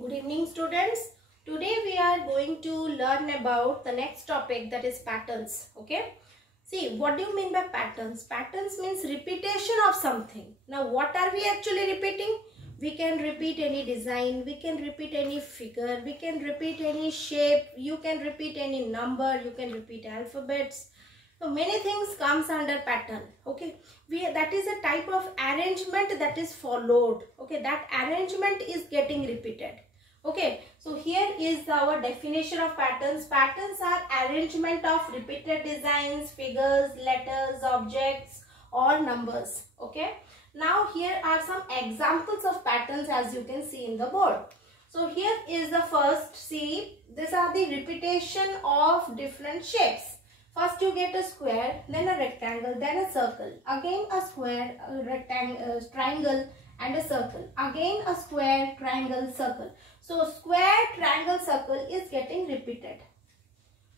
Good evening, students. Today we are going to learn about the next topic, that is patterns. Okay. See, what do you mean by patterns? Patterns means repetition of something. Now, what are we actually repeating? We can repeat any design, we can repeat any figure, we can repeat any shape, you can repeat any number, you can repeat alphabets. So many things comes under pattern. Okay, that is a type of arrangement that is followed. Okay, that arrangement is getting repeated. Okay, so here is our definition of patterns. Patterns are arrangement of repeated designs, figures, letters, objects or numbers. Okay, now here are some examples of patterns as you can see in the board. So here is the first. See, these are the repetition of different shapes. First you get a square, then a rectangle, then a circle, again a square, a rectangle, triangle and a circle, again a square, triangle, circle. So square, triangle, circle is getting repeated.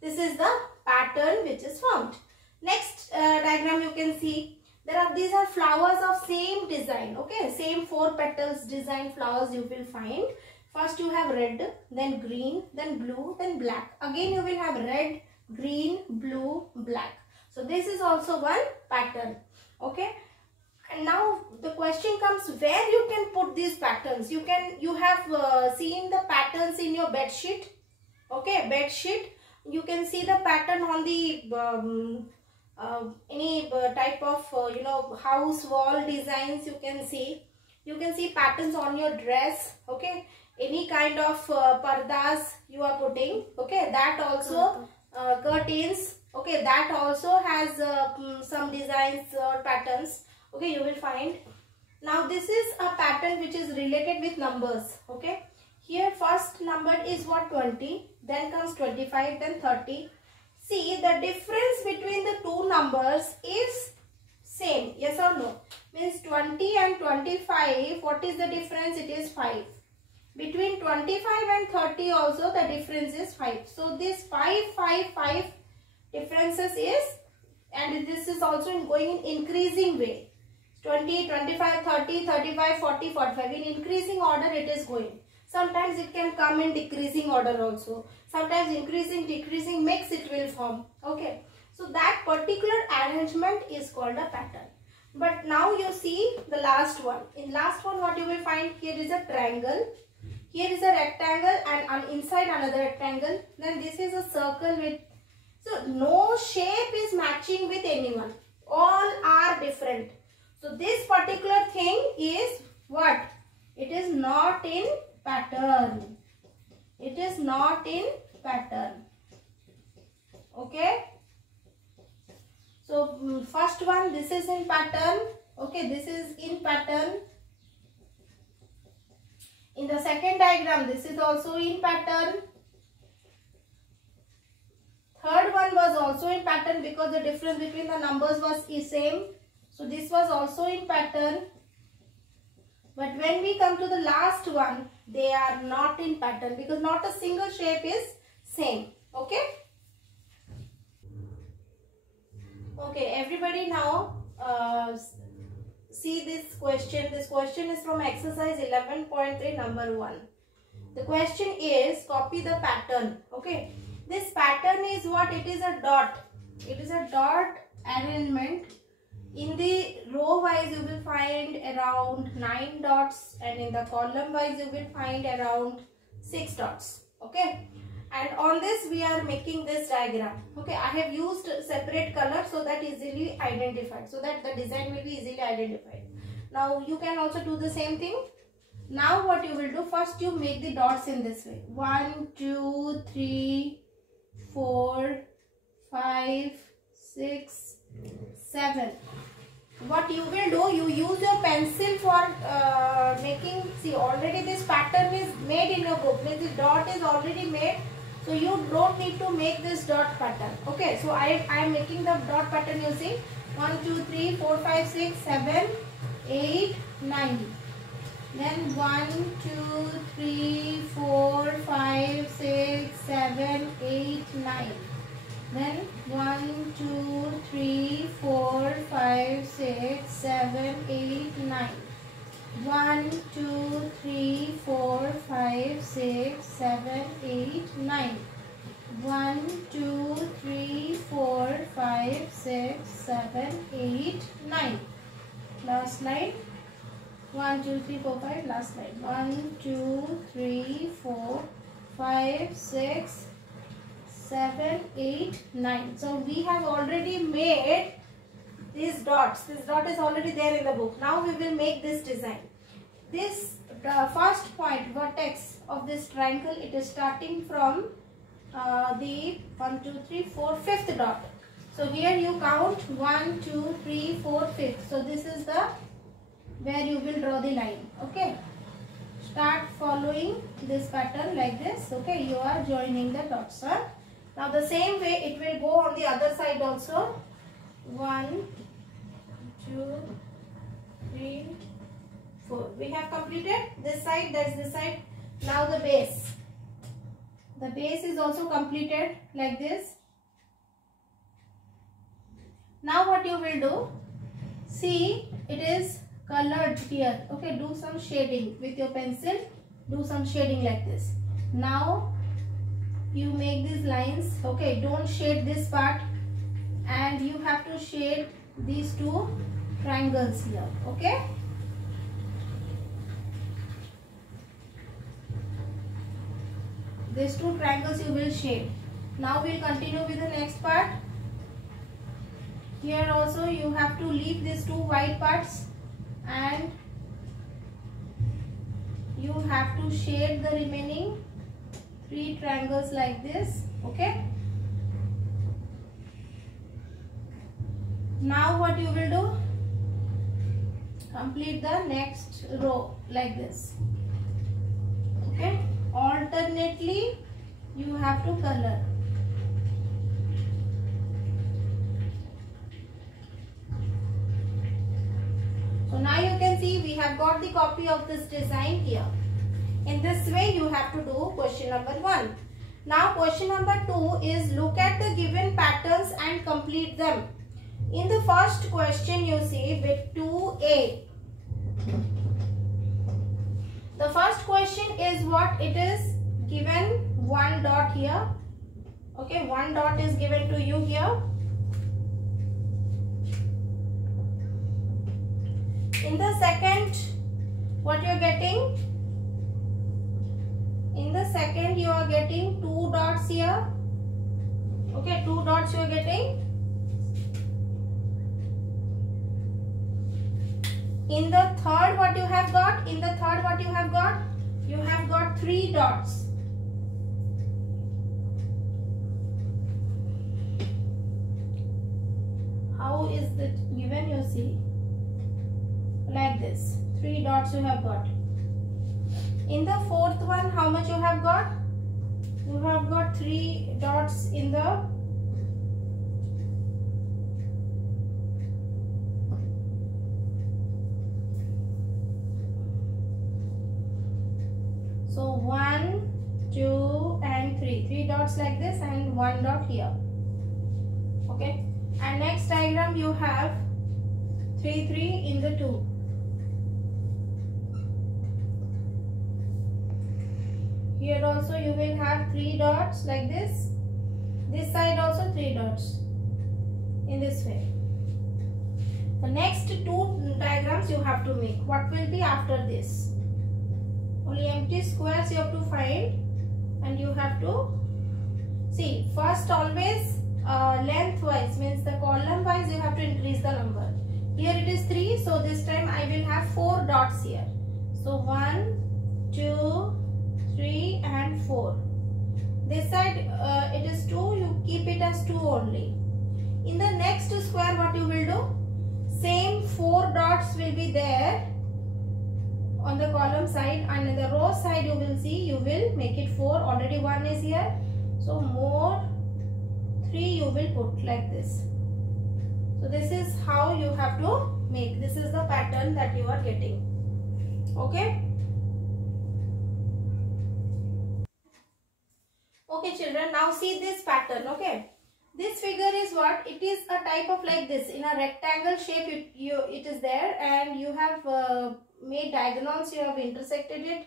This is the pattern which is formed. Next diagram you can see, these are flowers of same design. Okay, same 4 petals design flowers you will find. First you have red, then green, then blue, then black. Again you will have red, green, blue, black. So this is also one pattern. Okay, and now the question comes, where you can put these patterns. You have seen the patterns in your bed sheet. Okay, bed sheet, you can see the pattern on the any type of house wall designs. You can see patterns on your dress. Okay, any kind of pardas you are putting. Okay, that also curtains. Okay, that also has some designs or patterns. Okay, you will find. Now this is a pattern which is related with numbers. Okay, here first number is what, 20, then comes 25, then 30. See, the difference between the two numbers is same, yes or no? Means 20 and 25, what is the difference? It is 5. Between 25 and 30 also the difference is 5. So this 5 differences is, and this is also going in increasing way. 20, 25, 30, 35, 40, 45. In increasing order it is going. Sometimes it can come in decreasing order also. Sometimes increasing, decreasing mix it will form. Okay. So that particular arrangement is called a pattern. But now you see the last one. In last one what you will find, here is a triangle. Here is a rectangle and inside another rectangle. Then this is a circle with, so no shape is matching with anyone. All are different. So this particular thing is what? It is not in pattern. It is not in pattern. Okay. So first one, this is in pattern. Okay, this is in pattern. In the second diagram, this is also in pattern. Third one was also in pattern because the difference between the numbers was same. So this was also in pattern. But when we come to the last one, they are not in pattern because not a single shape is same. Okay. Okay, everybody now see this question. This question is from exercise 11.3 number 1. The question is, copy the pattern. Okay. This pattern is what? It is a dot. It is a dot arrangement. In the row wise you will find around 9 dots and in the column wise you will find around 6 dots. Okay. And on this we are making this diagram. Okay, I have used separate color so that easily identified, so that the design will be easily identified. Now you can also do the same thing. Now what you will do, first you make the dots in this way. 1, 2, 3, 4, 5, 6, 7. What you will do, you use your pencil for making, see already this pattern is made in your book. This dot is already made. So you don't need to make this dot pattern. Okay, so I am making the dot pattern. You see 1, 2, 3, 4, 5, 6, 7, 8, 9. Then 1, 2, 3, 4, 5, 6, 7, 8, 9. Then 1, 2, 3, 4, 5, 6, 7, 8, 9. 1, 2, 3, 4, 5, 5, 6, 7, 8, 9. 1, 2, 3, 4, 5, 6, 7, 8, 9. Last line. 1, 2, 3, 4, 5. Last line. 1, 2, 3, 4, 5, 6, 7, 8, 9. So we have already made these dots. This dot is already there in the book. Now we will make this design. This first point, vertex of this triangle, it is starting from the 1, 2, 3, 4, 5th dot. So here you count 1, 2, 3, 4, 5th. So this is the where you will draw the line. Okay. Start following this pattern like this. Okay. You are joining the dots. Huh? Now the same way it will go on the other side also. 1, 2, 3, 4. We have completed this side. That's this side. Now the base. The base is also completed like this. Now what you will do? See, it is colored here. Okay, do some shading with your pencil. Do some shading like this. Now you make these lines. Okay, don't shade this part, and you have to shade these two triangles here. Okay. These two triangles you will shade. Now we will continue with the next part. Here also you have to leave these two white parts and you have to shade the remaining 3 triangles like this. Okay. Now what you will do? Complete the next row like this. Okay. Alternately you have to color. So now you can see we have got the copy of this design here. In this way you have to do question number 1. Now question number 2 is look at the given patterns and complete them. In the first question you see bit 2a. The first question is what? It is given 1 dot here. Okay, 1 dot is given to you here. In the second, what you are getting? In the second you are getting 2 dots here. Okay, 2 dots you are getting. In the third, what you have got? In the third, what you have got? You have got 3 dots. How is it given? You see, like this. 3 dots you have got. In the fourth one, how much you have got? You have got 3 dots in the so 1, 2 and 3. 3 dots like this and 1 dot here. Okay. And next diagram you have 3, 3 in the 2. Here also you will have 3 dots like this. This side also 3 dots. In this way. The next 2 diagrams you have to make. What will be after this? Only empty squares you have to find, and you have to see first always lengthwise, means the column wise you have to increase the number. Here it is 3, so this time I will have 4 dots here. So 1, 2, 3 and 4. This side it is 2, you keep it as 2 only. In the next square what you will do? Same 4 dots will be there on the column side, and in the row side you will see you will make it 4. Already 1 is here, so more 3 you will put like this. So this is how you have to make. This is the pattern that you are getting. Okay. Okay children, now see this pattern. Okay, this figure is what? It is a type of like this, in a rectangle shape it is there, and you have made diagonals, you have intersected it,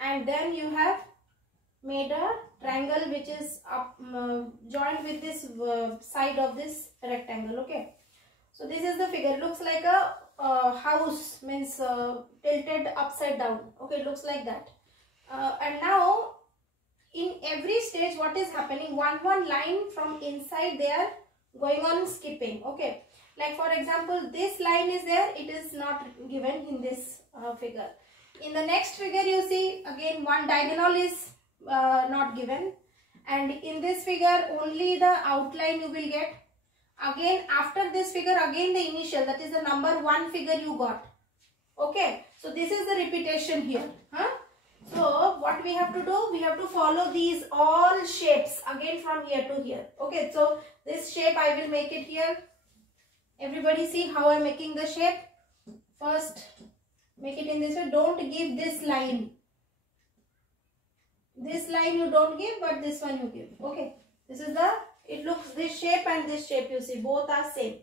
and then you have made a triangle which is up joined with this side of this rectangle. Okay, so this is the figure. It looks like a house, means tilted upside down. Okay, it looks like that. And now in every stage what is happening, one line from inside they are going on skipping. Okay, like for example this line is there, it is not given in this figure. In the next figure you see again one diagonal is not given, and in this figure only the outline you will get. Again after this figure again the initial, that is the number 1 figure you got. Okay, so this is the repetition here. So what we have to do, we have to follow these all shapes again from here to here. Okay, so this shape I will make it here. Everybody see how I am making the shape. First make it in this way. Don't give this line. This line you don't give, but this one you give. Okay, this is the, it looks this shape and this shape, you see both are same.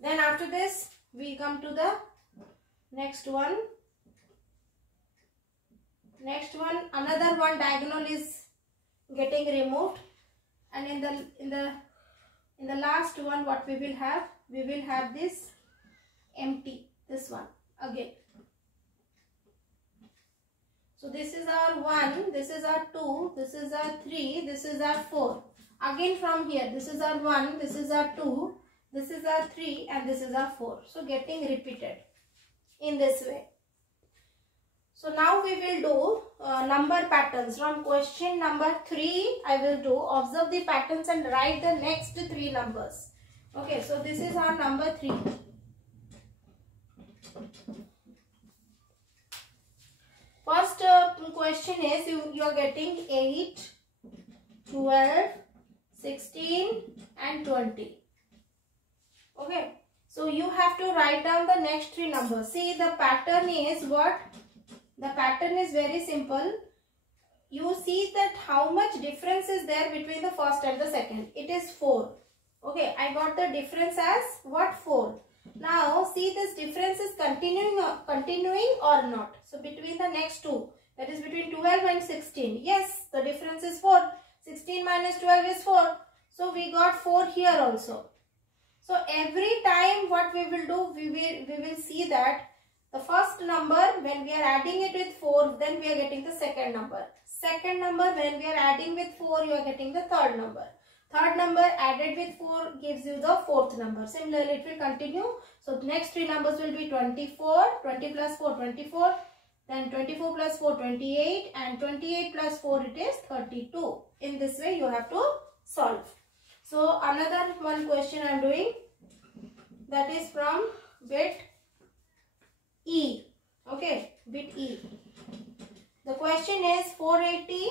Then after this we come to the next one. Next one, another one diagonal is getting removed, and in the last one what we will have this empty, this one again. So this is our 1, this is our 2, this is our 3, this is our 4. Again from here, this is our 1, this is our 2, this is our 3, and this is our 4. So getting repeated in this way. So now we will do number patterns. From question number 3 I will do, observe the patterns and write the next 3 numbers. Okay, so this is our number 3. First question is you are getting 8, 12, 16 and 20. Okay, so you have to write down the next 3 numbers. See, the pattern is what? The pattern is very simple. You see that how much difference is there between the first and the second. It is 4. Okay, I got the difference as what? 4. Now see, this difference is continuing or not. So between the next 2, that is between 12 and 16. Yes, the difference is 4. 16 minus 12 is 4. So we got 4 here also. So every time what we will do, we will see that the first number, when we are adding it with 4, then we are getting the second number. Second number, when we are adding with 4, you are getting the third number. Third number added with 4 gives you the fourth number. Similarly, it will continue. So the next 3 numbers will be 24, 20 plus 4, 24. Then 24 plus 4, 28. And 28 plus 4, it is 32. In this way, you have to solve. So another one question I am doing. That is from bit E. Okay, bit E. The question is 480,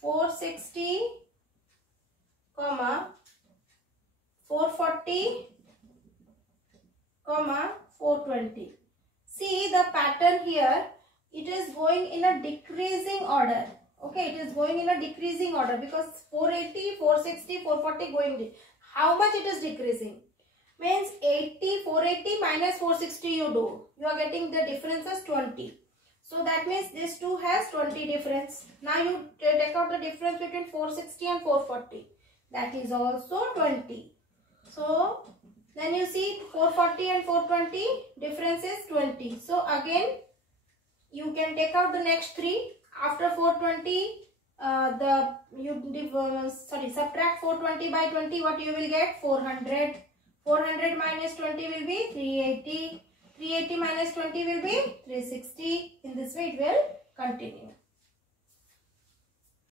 460, 440, 420. See the pattern here. It is going in a decreasing order. Okay, it is going in a decreasing order because 480, 460, 440 going. How much it is decreasing? Means 480 minus 460 you do. You are getting the difference as 20. So that means this 2 has 20 difference. Now you take out the difference between 460 and 440. That is also 20. So then you see 440 and 420 difference is 20. So again you can take out the next 3. After 420 subtract 420 by 20, what you will get? 400. 400 minus 20 will be 380. 380 minus 20 will be 360. In this way it will continue.